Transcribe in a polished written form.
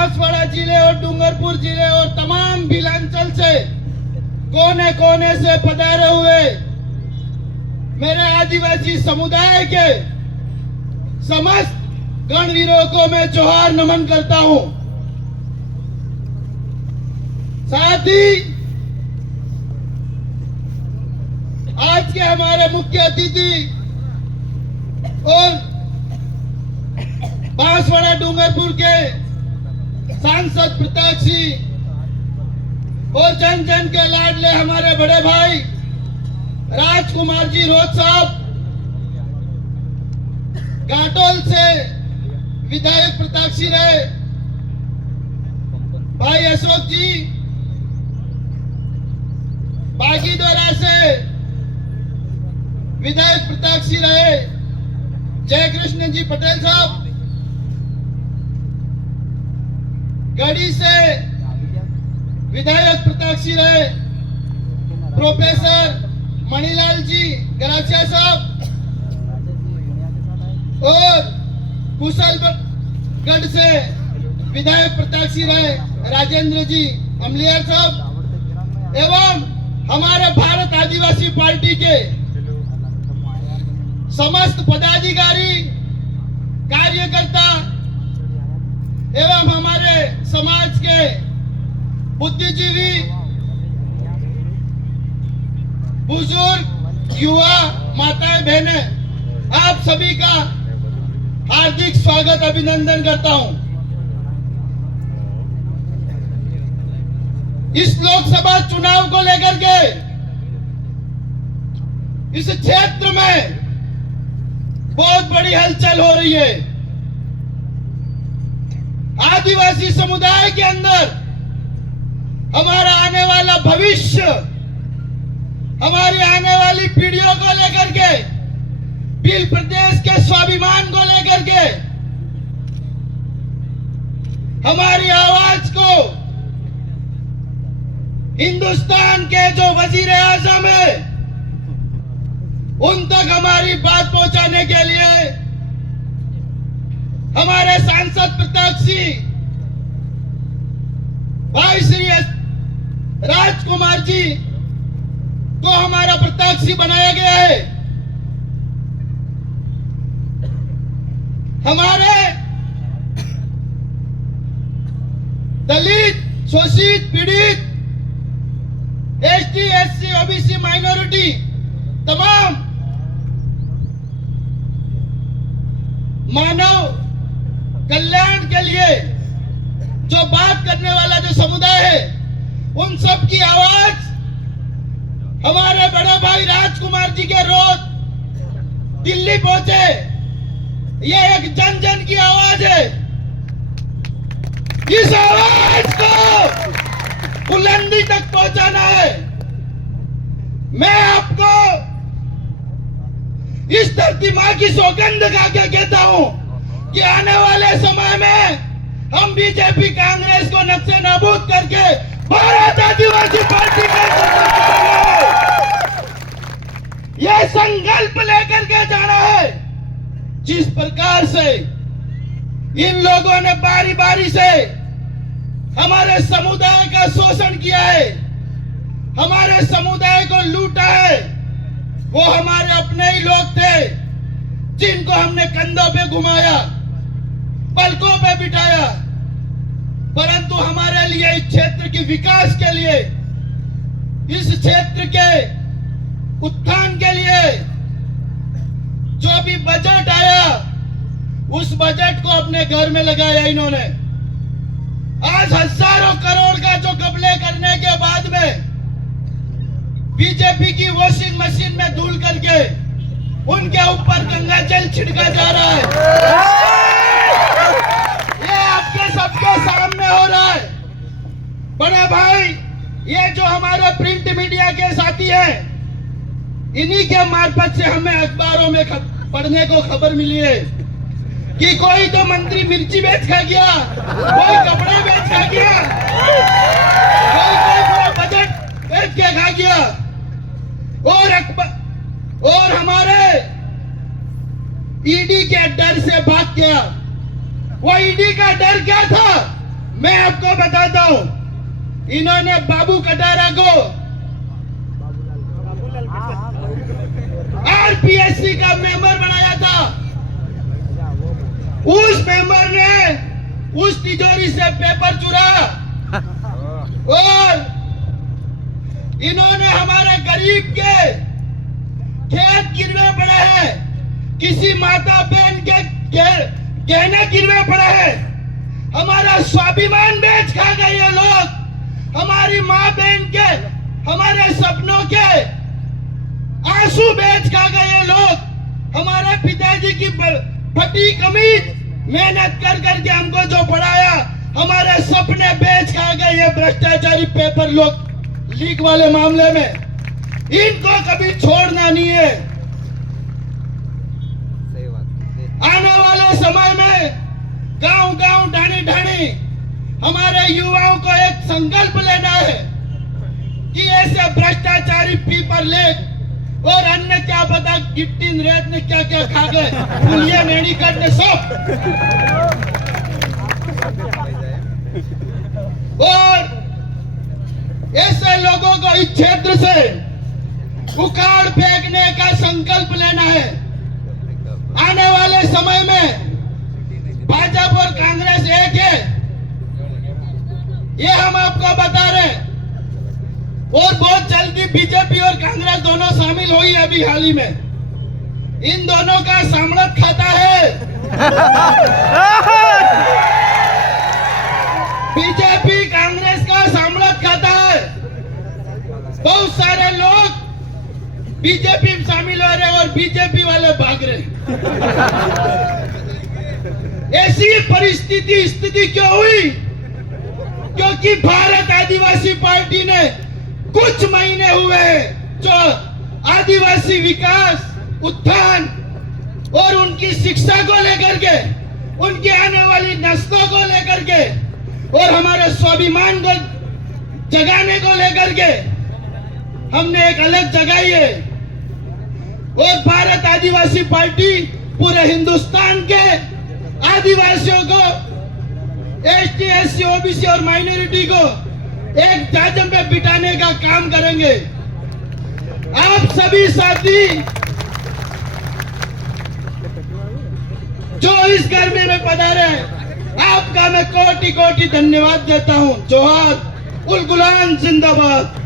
बांसवाड़ा जिले और डूंगरपुर जिले और तमाम बिलांचल से कोने कोने से पधारे हुए मेरे आदिवासी समुदाय के समस्त गणवीरों को मैं जोहार नमन करता हूं। साथ ही आज के हमारे मुख्य अतिथि और बांसवाड़ा डूंगरपुर के सांसद प्रताप सिंह और जन जन के लाडले हमारे बड़े भाई राजकुमार जी रोज साहब, घाटोल से विधायक प्रताप सिंह रहे, भाई अशोक जी, बागीदोरा से विधायक प्रताप सिंह रहे, जय कृष्ण जी पटेल साहब, गढ़ी से विधायक प्रताप सिंह रहे, प्रोफेसर मणिलाल जी गरासिया साहब और कुशलगढ़ से विधायक प्रताप सिंह रहे, राजेंद्र जी अमलियार साहब एवं हमारे भारत आदिवासी पार्टी के समस्त पदाधिकारी, कार्यकर्ता एवं हमारे समाज के बुद्धिजीवी, बुजुर्ग, युवा, माताएं, बहनें, आप सभी का हार्दिक स्वागत अभिनंदन करता हूं। इस लोकसभा चुनाव को लेकर के इस क्षेत्र में बहुत बड़ी हलचल हो रही है। आदिवासी समुदाय के अंदर हमारा आने वाला भविष्य, हमारी आने वाली पीढ़ियों को लेकर के, भील प्रदेश के स्वाभिमान को लेकर के हमारी आवाज को हिंदुस्तान के जो वजीर आजम है उन तक हमारी बात पहुंचाने के लिए हमारे सांसद प्रताप सिंह, भाई श्री राजकुमार जी को हमारा प्रताप सिंह बनाया गया है। हमारे दलित, शोषित, पीड़ित, एसटी, एससी, ओबीसी, माइनॉरिटी तमाम मानव कल्याण के लिए जो बात करने वाला जो समुदाय है उन सब की आवाज हमारे बड़े भाई राजकुमार जी के रोज दिल्ली पहुंचे। ये एक जन जन की आवाज है। इस आवाज को बुलंदी तक पहुंचाना है। मैं आपको इस धरती मां की सौगंध खा के कहता हूं कि आने वाले समय में हम बीजेपी कांग्रेस को नक्शे नाबूद करके भारत आदिवासी पार्टी का यह संकल्प लेकर के जाना है। जिस प्रकार से इन लोगों ने बारी बारी से हमारे समुदाय का शोषण किया है, हमारे समुदाय को लूटा है, वो हमारे अपने ही लोग थे जिनको हमने कंधों पे घुमाया, पलकों पे बिठाया। परंतु हमारे लिए इस क्षेत्र के विकास के लिए, इस क्षेत्र के उत्थान के लिए जो भी बजट आया उस बजट को अपने घर में लगाया इन्होंने। आज हजारों करोड़ का जो कब्जे करने के बाद में बीजेपी की वॉशिंग मशीन में धुल करके उनके ऊपर गंगा जल छिड़का जा रहा है। ये आपके सबके सामने हो रहा है। बड़े भाई, ये जो हमारे प्रिंट मीडिया के साथी हैं, इन्हीं के मार्फत से हमें अखबारों में पढ़ने को खबर मिली है कि कोई तो मंत्री मिर्ची बेच खा गया, कोई कपड़े बेच खा गया, कोई पूरा बजट बेच के खा गया और हमारे ईडी के डर से भाग गया। वो ईडी का डर क्या था? मैं आपको बताता हूं, इन्होंने बाबू कटारा को आरपीएससी का मेंबर बनाया था। उस मेंबर ने उस तिजोरी से पेपर चुरा और इन्होंने हमारे गरीब के खेत गिरवे पड़े हैं, किसी माता बहन के गहने गिरवे पड़े हैं, हमारा स्वाभिमान बेच खा गए ये लोग, हमारी माँ बहन के, हमारे सपनों के आंसू बेच खा गए ये लोग, हमारे पिताजी की फटी कमीज मेहनत कर करके हमको जो पढ़ाया, हमारे सपने बेच खा गए ये भ्रष्टाचारी पेपर लोग लीक वाले मामले में। इनको कभी छोड़ना नहीं है। आने वाले समय में गांव गांव ढाणी ढाणी हमारे युवाओं को एक संकल्प लेना है कि ऐसे भ्रष्टाचारी पेपर लेक और अन्य क्या पता गिट्टी रेत ने क्या क्या खा गए, पुलिया नेड़ी करने सब, और ऐसे लोगों को इस क्षेत्र से उखाड़ फेंकने का संकल्प लेना है। आने वाले समय में भाजपा और कांग्रेस एक है, ये हम आपको बता रहे हैं, और बहुत जल्दी बीजेपी और कांग्रेस दोनों शामिल हुई अभी हाल ही में। इन दोनों का सामंत खाता है। बीजेपी कांग्रेस का सामंत खाता है। बहुत सारे लोग बीजेपी में शामिल हो रहे और बीजेपी वाले भाग रहे। ऐसी स्थिति क्यों हुई? क्योंकि भारत आदिवासी पार्टी ने कुछ महीने हुए जो आदिवासी विकास, उत्थान और उनकी शिक्षा को लेकर के, उनकी आने वाली नस्लों को लेकर के और हमारे स्वाभिमान को जगाने को लेकर के हमने एक अलग जगाई है। और भारत आदिवासी पार्टी पूरे हिंदुस्तान के आदिवासियों को, एसटी, एससी, ओबीसी और माइनॉरिटी को एक जाजम पे बिठाने का काम करेंगे। आप सभी साथी जो इस गर्मी में पधारे हैं, आपका मैं कोटि कोटि धन्यवाद देता हूं। जोहार, उल गुलाम जिंदाबाद।